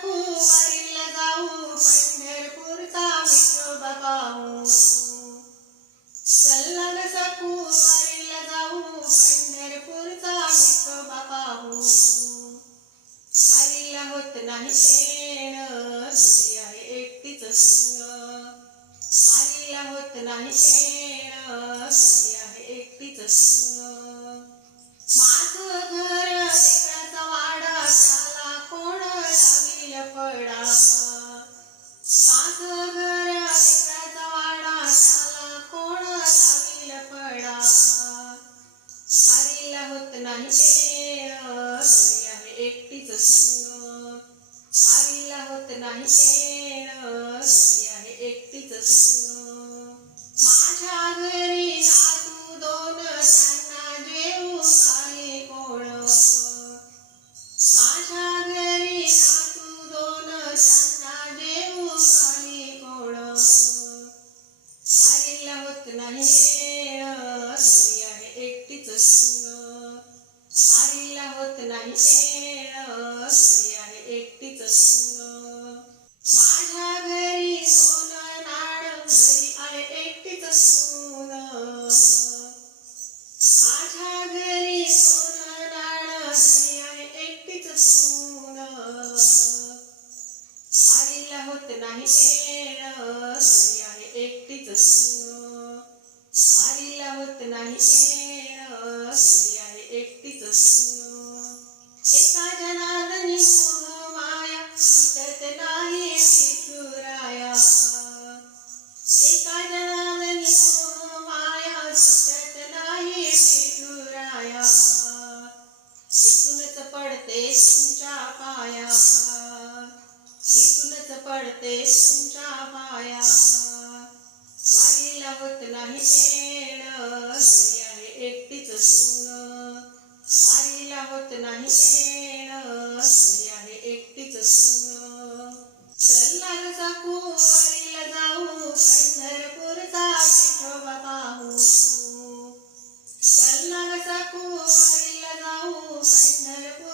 सकू वारीला जाऊ पंढरपूरचा विठोबा पाहू. चल ग सकू वारीला जाऊ पंढरपूरचा विठोबा पाहू. वारीला होत नाही येणं घरी आहे एकटीच सून. वारीला होत नाही येणं घरी आहे एकटीच सून. माझं घर लेकराचा वाडा त्याला कोण लावील पडा. माझं घर लेकराचा वाडा त्याला कोण लावील पडा. वारीला होत नाही येणं घरी आहे एकटीच सून. वारीला होत नाही येणं घरी आहे एकटीच सून. माझ्या घरी नातू दोन त्यांना जेवू घाले कोण. माझ्या घरी नातू दोन त्यांना जेवू घाले कोण. वारीला होत नाही येणं घरी आहे एकटीच सून. वारीला होत नाही येणं घरी आहे एकटीच सून. माझ्या घरी सोनं नाणं घरी आहे एकटीच सून. माझ्या घरी सोनं नाणं घरी आहे एकटीच सून. वारीला होत नाही येणं घरी आहे एकटीच सून. वारीला होत नाही येणं घरी आहे एकटीच सून. एका जनार्दनी मोह माया सुटत नाही विठुराया. एका जनार्दनी मोह माया सुटत नाही विठुराया. तिथूनच पडते तुमच्या पाया. तिथूनच पडते तुमच्या पाया. वारीला होत नाही येणं घरी आहे एकटीच सून. वारीला होत नाही येणं घरी आहे एकटीच सून. चल ग सकू वारीला जाऊ पंढरपूरचा विठोबा पाहू. चल ग सकू वारीला जाऊ पंढरपूर